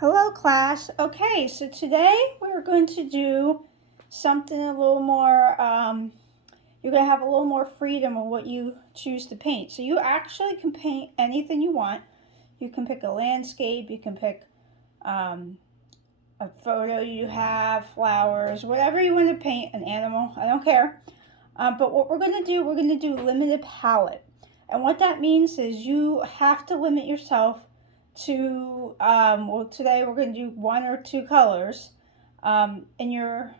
Hello class. Okay, so today we're going to do something a little more, you're going to have a little more freedom of what you choose to paint. So you actually can paint anything you want. You can pick a landscape, you can pick a photo you have, flowers, whatever you want to paint, an animal, I don't care. But what we're going to do limited palette. And what that means is you have to limit yourself to, well, today we're going to do 1 or 2 colors in your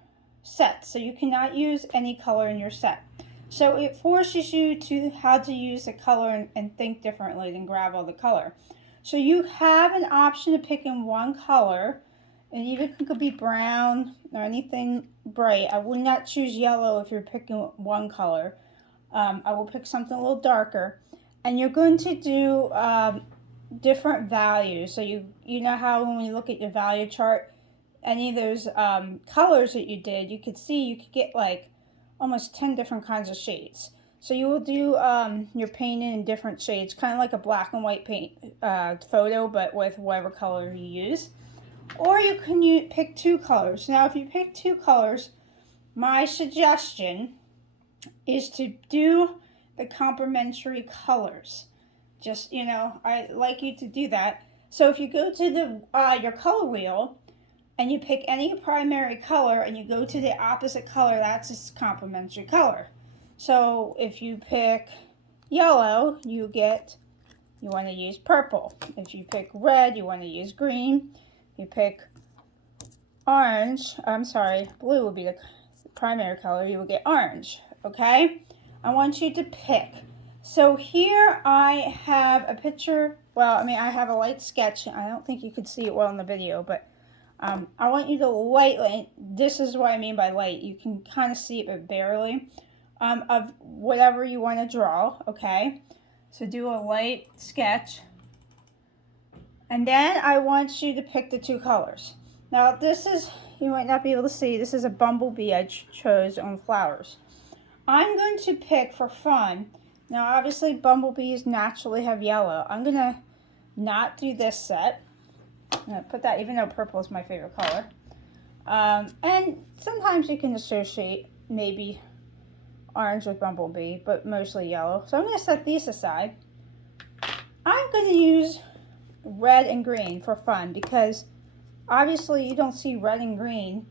set. So you cannot use any color in your set. So it forces you to how to use the color and think differently than grab all the color. So you have an option of picking one color, and even it could be brown or anything bright. I would not choose yellow if you're picking one color. I will pick something a little darker. And you're going to do different values. So you know how when you look at your value chart, any of those colors that you did, you could see you could get like almost 10 different kinds of shades. So you will do your painting in different shades, kind of like a black and white paint photo, but with whatever color you use. Or you can pick 2 colors. Now, if you pick 2 colors, my suggestion is to do the complementary colors. Just, I like you to do that. So if you go to the your color wheel and you pick any primary color and you go to the opposite color, that's its complementary color. So if you pick yellow, you want to use purple. If you pick red, you want to use green. You pick blue would be the primary color, you will get orange, okay? I want you to pick. So here I have a picture, I have a light sketch. I don't think you could see it well in the video, but I want you to lightly, this is what I mean by light, you can kind of see it but barely, of whatever you want to draw, okay? So do a light sketch. And then I want you to pick the 2 colors. Now this is, you might not be able to see, this is a bumblebee I chose on flowers. I'm going to pick for fun. Now obviously bumblebees naturally have yellow. I'm going to not do this set. I'm going to put that, even though purple is my favorite color. And sometimes you can associate maybe orange with bumblebee, but mostly yellow. So I'm going to set these aside. I'm going to use red and green for fun because obviously you don't see red and green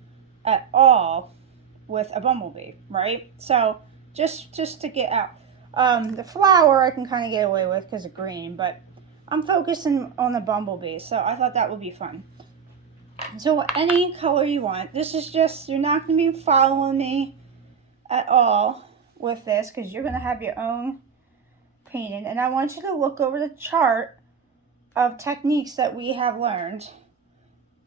at all with a bumblebee, right? So just to get out. The flower I can kind of get away with because of green, but I'm focusing on the bumblebee, so I thought that would be fun. So any color you want. This is just, you're not going to be following me at all with this because you're going to have your own painting. And I want you to look over the chart of techniques that we have learned,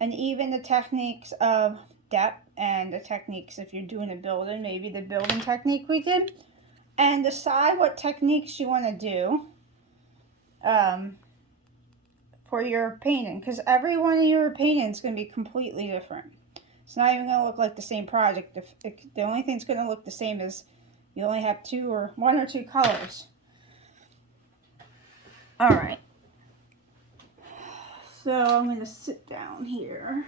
and even the techniques of depth and the techniques if you're doing a building, maybe the building technique we did, and decide what techniques you want to do for your painting, because every one of your paintings is going to be completely different. It's not even going to look like the same project. The only thing that's going to look the same is you only have 1 or 2 colors. All right. So I'm going to sit down here.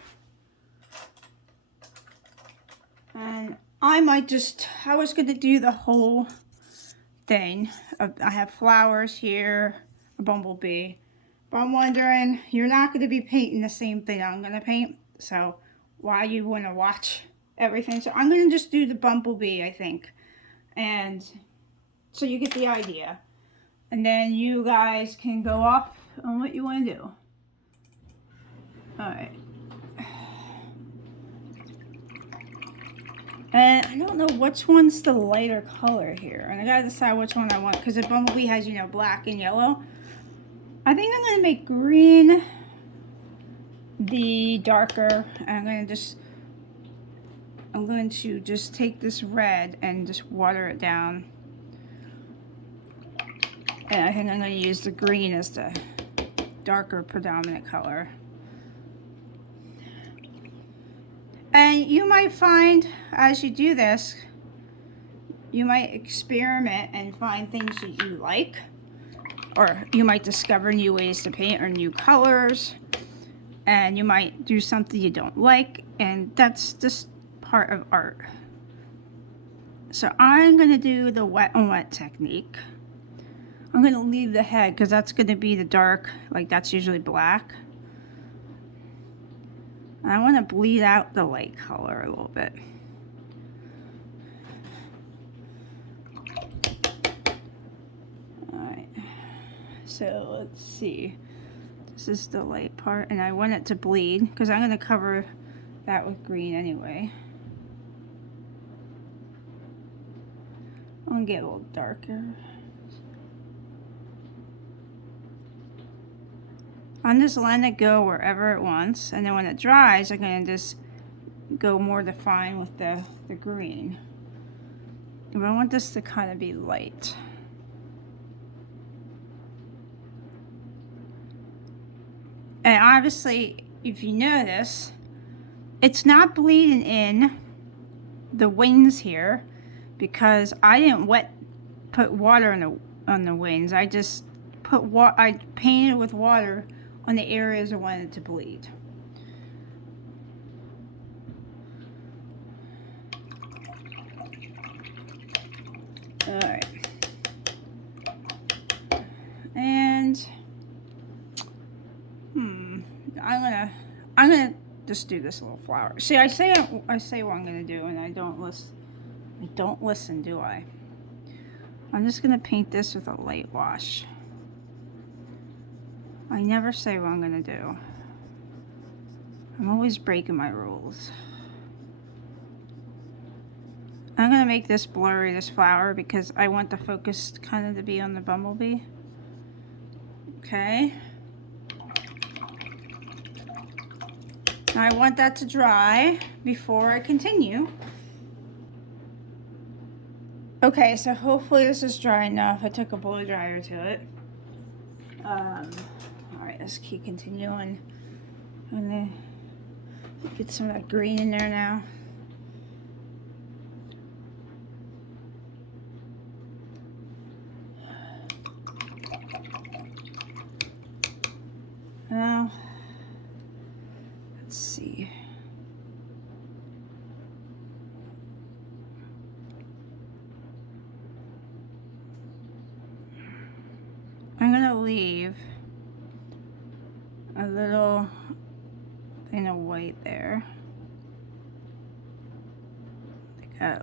And I was going to do the whole thing. I have flowers here, a bumblebee. But I'm wondering, you're not going to be painting the same thing I'm going to paint. So why you want to watch everything? So I'm going to just do the bumblebee, I think. And so you get the idea. And then you guys can go off on what you want to do. Alright. And I don't know which one's the lighter color here. And I gotta decide which one I want, because the bumblebee has, black and yellow. I think I'm gonna make green the darker. I'm going to just take this red and just water it down. And I think I'm going to use the green as the darker predominant color. And you might find as you do this, you might experiment and find things that you like, or you might discover new ways to paint or new colors. and you might do something you don't like, and that's just part of art. So I'm going to do the wet on wet technique. I'm going to leave the head because that's going to be the dark, like that's usually black. I want to bleed out the light color a little bit. Alright, so let's see. This is the light part, and I want it to bleed because I'm going to cover that with green anyway. I'm going to get a little darker. I'm just letting it go wherever it wants, and then when it dries, I'm going to just go more defined with the green. But I want this to kind of be light. And obviously, if you notice, it's not bleeding in the wings here because I didn't put water on the wings. I just I painted with water on the areas I wanted to bleed. Alright. And I'm gonna just do this little flower. See, I say what I'm gonna do, and I don't listen, do I? I'm just gonna paint this with a light wash. I never say what I'm gonna do. I'm always breaking my rules. I'm gonna make this blurry, this flower, because I want the focus kind of to be on the bumblebee. Okay. I want that to dry before I continue. Okay, so hopefully this is dry enough. I took a blow dryer to it. Alright, let's keep continuing. I'm gonna get some of that green in there now. Now, let's see. I'm gonna leave a little thing of white there,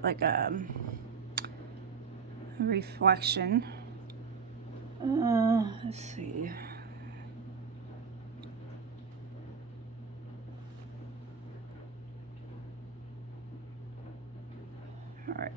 like a reflection. Let's see. All right.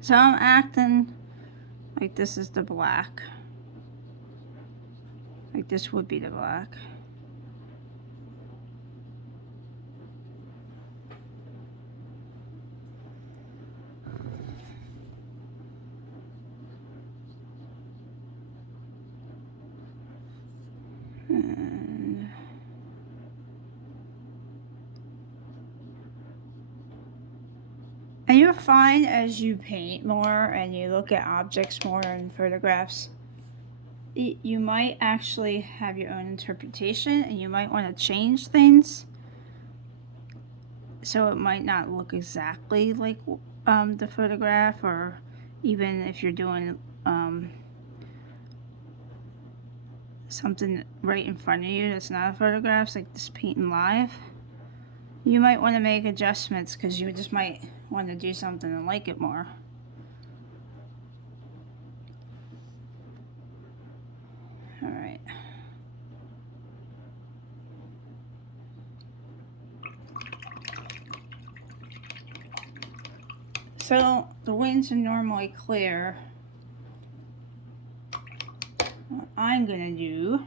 So I'm acting like this is the black. Like this would be the black. And you'll find as you paint more and you look at objects more in photographs, you might actually have your own interpretation, and you might want to change things so it might not look exactly like the photograph, or even if you're doing something right in front of you that's not a photograph, like this painting live, you might want to make adjustments because you just might want to do something and like it more. All right. So the wings are normally clear. What I'm gonna do,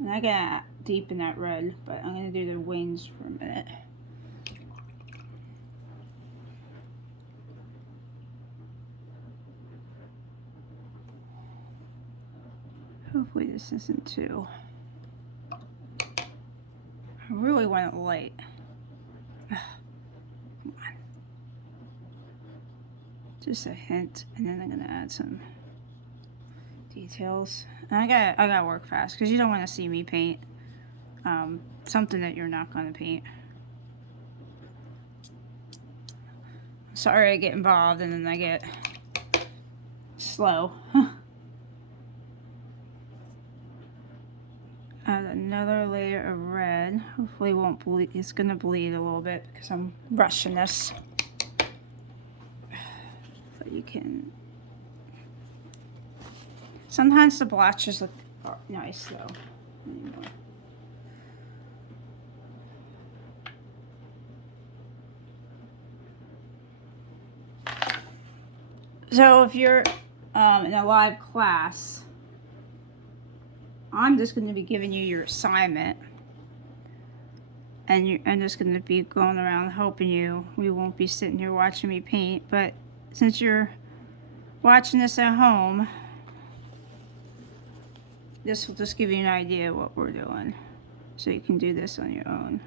and I gotta deepen that red, but I'm gonna do the wings for a minute. Hopefully this isn't too... I really want it light. Ugh. Come on. Just a hint, and then I'm gonna add some details. And I gotta work fast because you don't want to see me paint something that you're not gonna paint. Sorry, I get involved and then I get slow. Add another layer of red. Hopefully it won't bleed. It's gonna bleed a little bit because I'm rushing this. But you can... Sometimes the blotches look nice though. Anyway. So if you're in a live class, I'm just going to be giving you your assignment, and I'm just going to be going around helping you. We won't be sitting here watching me paint, but since you're watching this at home, this will just give you an idea of what we're doing, so you can do this on your own.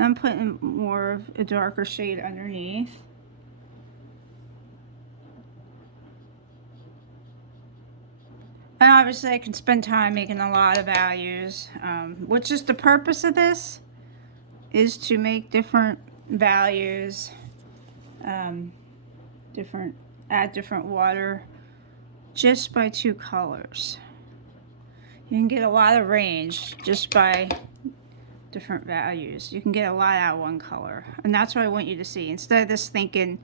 I'm putting more of a darker shade underneath. And obviously I can spend time making a lot of values, which is the purpose of this, is to make different values, add different water just by 2 colors. You can get a lot of range just by different values. You can get a lot out of one color, and that's what I want you to see. Instead of this thinking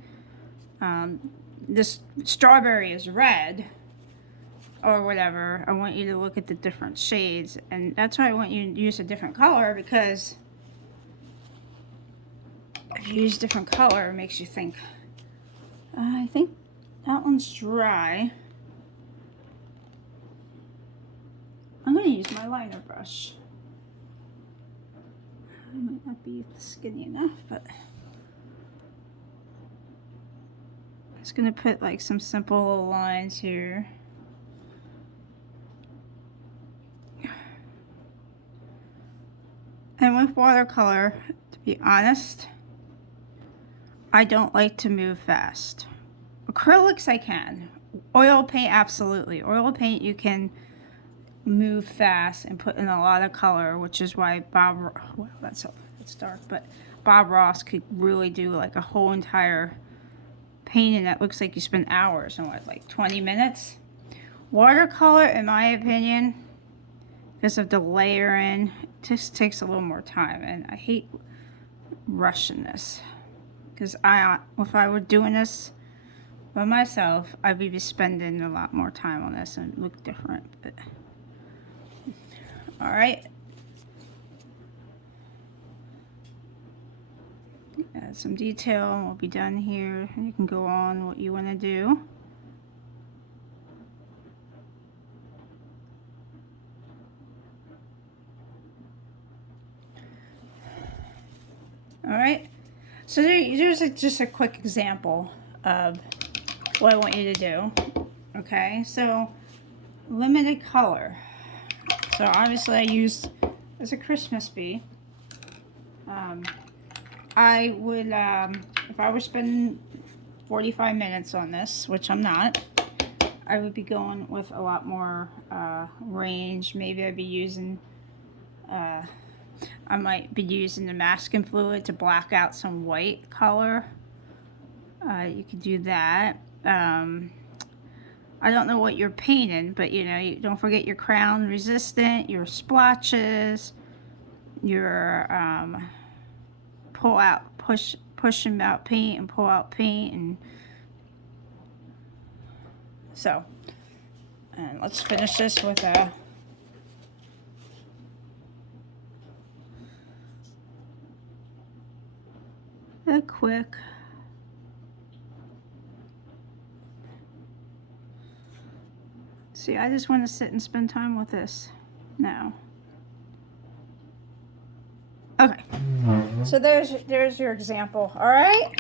this strawberry is red or whatever, I want you to look at the different shades, and that's why I want you to use a different color, because if you use different color, it makes you think. I think that one's dry. I'm going to use my liner brush. It might not be skinny enough, but I'm just going to put like some simple little lines here. And with watercolor, to be honest, I don't like to move fast. Acrylics I can. Oil paint, absolutely. Oil paint you can move fast and put in a lot of color, which is why Bob, well, that's dark, but Bob Ross could really do like a whole entire painting that looks like you spent hours and what, like 20 minutes. Watercolor, in my opinion, because of the layering, it just takes a little more time, and I hate rushing this, because if I were doing this by myself, I'd be spending a lot more time on this and look different. But all right, add some detail and we'll be done here, and you can go on what you want to do. All right, so there's just a quick example of what I want you to do. Okay, so limited color. So obviously I used as a Christmas bee. I would, if I were spending 45 minutes on this, which I'm not, I would be going with a lot more range. Maybe I'd be using, I might be using the masking fluid to black out some white color. You could do that. I don't know what you're painting, but you know, you don't forget your crown resistant, your splotches, your pushing out paint and pull out paint, and so. And let's finish this with a quick see. I just want to sit and spend time with this now. Okay. So there's your example. All right.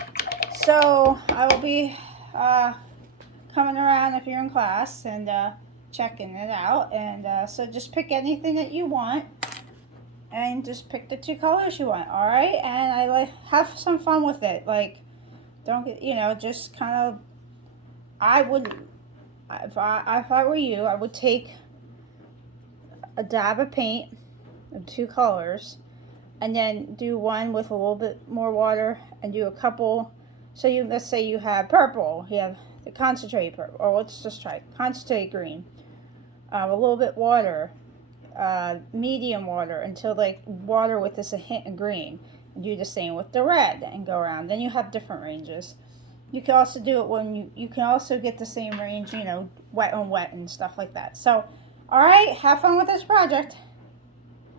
So I will be coming around if you're in class and checking it out. And so just pick anything that you want, and just pick the 2 colors you want. All right. And I like have some fun with it. Like, don't get, you know, just kind of. I would, if I were you, I would take a dab of paint of 2 colors, and then do one with a little bit more water, and do a couple. So let's say you have purple, you have the concentrate purple, or let's just try concentrate green, a little bit water, medium water, until like water with this a hint of green. And do the same with the red and go around. Then you have different ranges. You can also do it when you can also get the same range, you know, wet on wet and stuff like that. So, all right, have fun with this project.